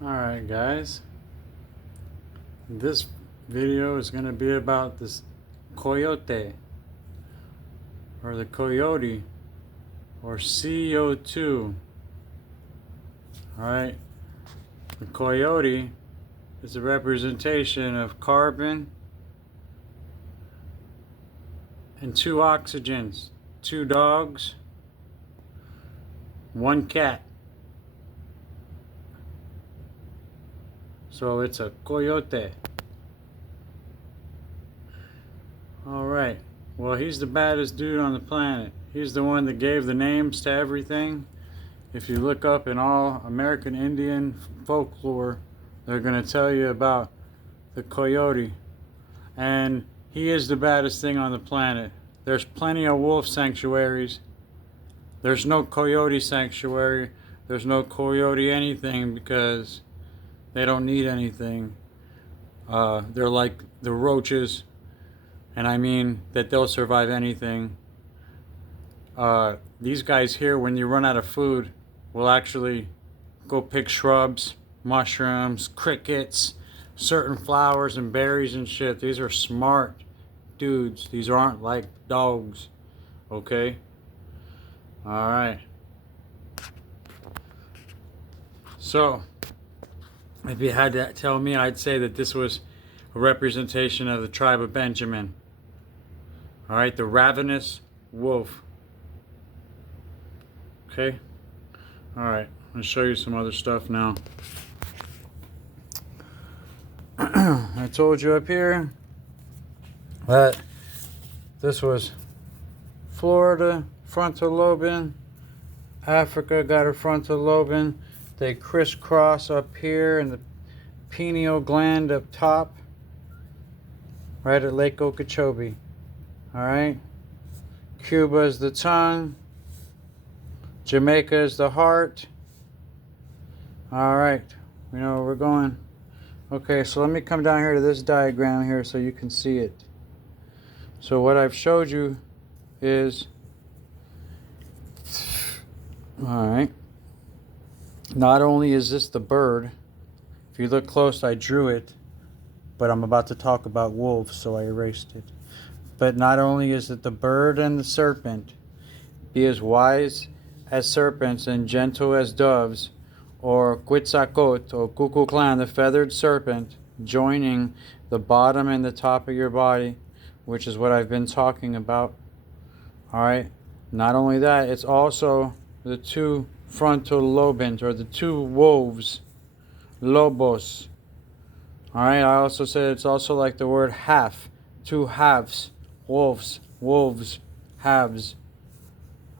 Alright guys, this video is going to be about this coyote or the coyote or CO2. Alright, the coyote is a representation of carbon and 2 oxygens, 2 dogs, 1 cat. So it's a coyote. Alright, well, he's the baddest dude on the planet. He's the one that gave the names to everything. If you look up in all American Indian folklore, they're going to tell you about the coyote. And he is the baddest thing on the planet. There's plenty of wolf sanctuaries. There's no coyote sanctuary. There's no coyote anything because they don't need anything. They're like the roaches, and I mean that they'll survive anything. These guys here, when you run out of food, will actually go pick shrubs, mushrooms, crickets, certain flowers and berries and shit. These are smart dudes. These aren't like dogs. Okay? Alright. So, if you had to tell me, I'd say that this was a representation of the tribe of Benjamin. Alright, the ravenous wolf. Okay? Alright, I'll show you some other stuff now. I told you up here that this was Florida, frontal lobing. Africa got a frontal lobing. They crisscross up here in the pineal gland up top, right at Lake Okeechobee. Alright? Cuba is the tongue. Jamaica is the heart. Alright, we know where we're going. Okay, so let me come down here to this diagram here so you can see it. So what I've showed you is, alright, not only is this the bird, if you look close, I drew it, but I'm about to talk about wolves, so I erased it. But not only is it the bird and the serpent, be as wise as serpents and gentle as doves, or Quetzalcoatl or Ku Clan, the feathered serpent, joining the bottom and the top of your body, which is what I've been talking about. Alright, not only that, it's also the 2 frontal lobens, or the 2 wolves, lobos. Alright, I also said it's also like the word half, 2 halves, wolves, halves.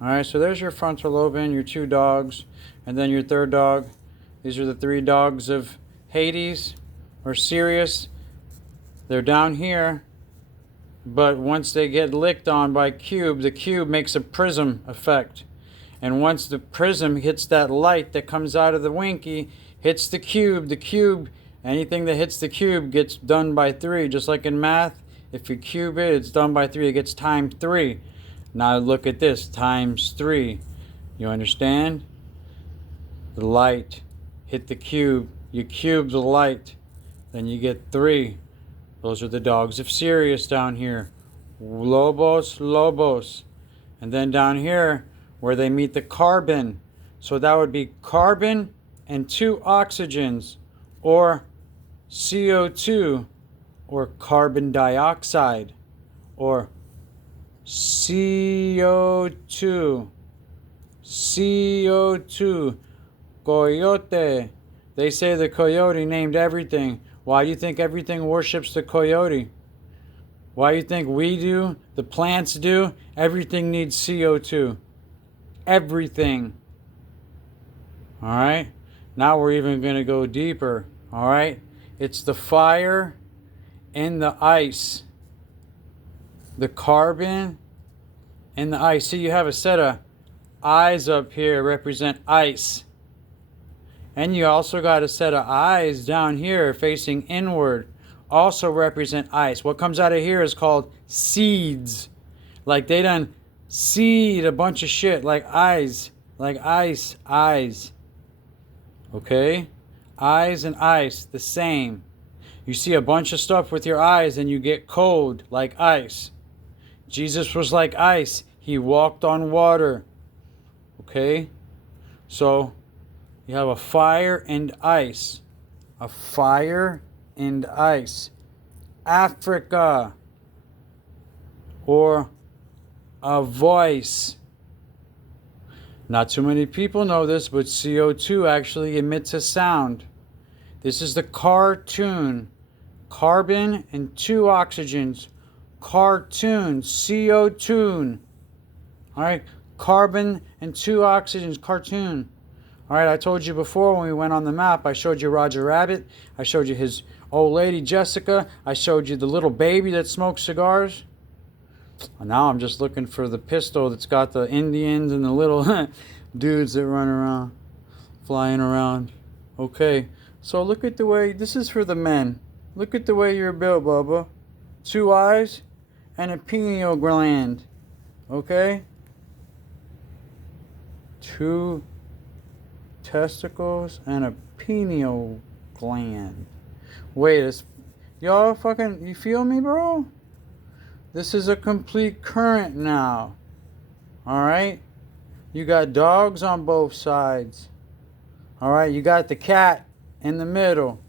Alright, so there's your frontal lobe, your 2 dogs, and then your 3rd dog. These are the 3 dogs of Hades, or Sirius. They're down here, but once they get licked on by cube, the cube makes a prism effect. And once the prism hits that light that comes out of the winky, hits the cube, anything that hits the cube gets done by 3. Just like in math, if you cube it, it's done by 3. It gets times 3. Now look at this, times 3. You understand? The light hit the cube. You cube the light. Then you get 3. Those are the dogs of Sirius down here. Lobos. And then down here, where they meet the carbon. So that would be carbon and 2 oxygens, or CO2, or carbon dioxide, or CO2. Coyote. They say the coyote named everything. Why do you think everything worships the coyote? Why do you think we do? The plants do? Everything needs CO2. Everything. Alright? Now we're even going to go deeper. Alright? It's the fire and the ice. The carbon and the ice. See, you have a set of eyes up here represent ice. And you also got a set of eyes down here facing inward, also represent ice. What comes out of here is called seeds. Like they done seed a bunch of shit like eyes, like ice, eyes. Okay? Eyes and ice, the same. You see a bunch of stuff with your eyes and you get cold like ice. Jesus was like ice. He walked on water. Okay? So, you have a fire and ice. A fire and ice. Africa. Or a voice. Not too many people know this, but CO2 actually emits a sound. This is the cartoon. Carbon and 2 oxygens. Cartoon. CO2. Alright? Carbon and 2 oxygens. Cartoon. Alright, I told you before when we went on the map, I showed you Roger Rabbit. I showed you his old lady Jessica. I showed you the little baby that smokes cigars. Now I'm just looking for the pistol that's got the Indians and the little dudes that run around, flying around. Okay, so look at the way, this is for the men. Look at the way you're built, Bubba. 2 eyes and a pineal gland. Okay? 2 testicles and a pineal gland. Wait, y'all fucking, you feel me, bro? This is a complete current now. Alright? You got dogs on both sides. Alright, you got the cat in the middle.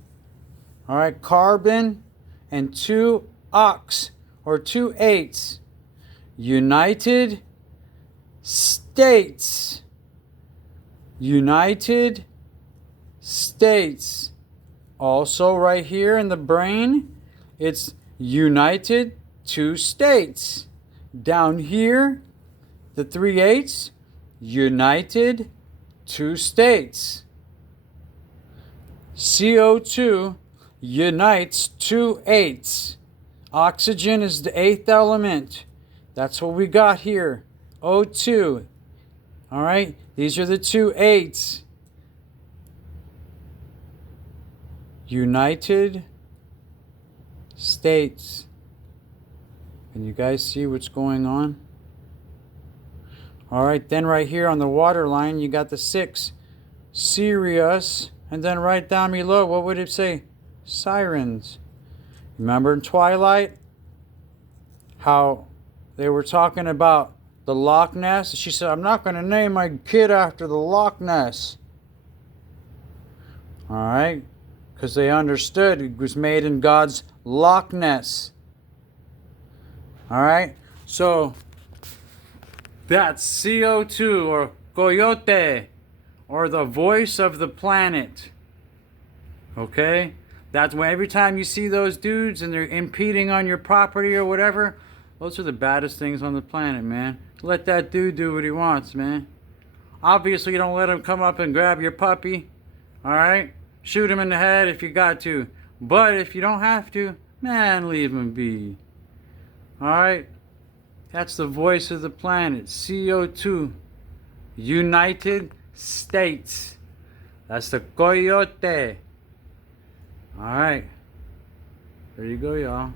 Alright, carbon and 2 ox or 2 eights. United States. United States. Also right here in the brain, it's United 2 states. Down here, the 3 eighths, United 2 states. CO2 unites 2 eighths. Oxygen is the 8th element. That's what we got here. O2. Alright, these are the 2 eighths. United States. Can you guys see what's going on? Alright, then right here on the water line, you got the 6. Sirius. And then right down below, what would it say? Sirens. Remember in Twilight? How they were talking about the Loch Ness? She said, I'm not going to name my kid after the Loch Ness. Alright? Because they understood it was made in God's Loch Ness. Alright? So, that's CO2 or Coyote or the voice of the planet. Okay? That's when every time you see those dudes and they're impeding on your property or whatever, those are the baddest things on the planet, man. Let that dude do what he wants, man. Obviously, you don't let him come up and grab your puppy. Alright? Shoot him in the head if you got to. But if you don't have to, man, leave him be. Alright? That's the voice of the planet. CO2. United States. That's the Coyote. Alright. There you go, y'all.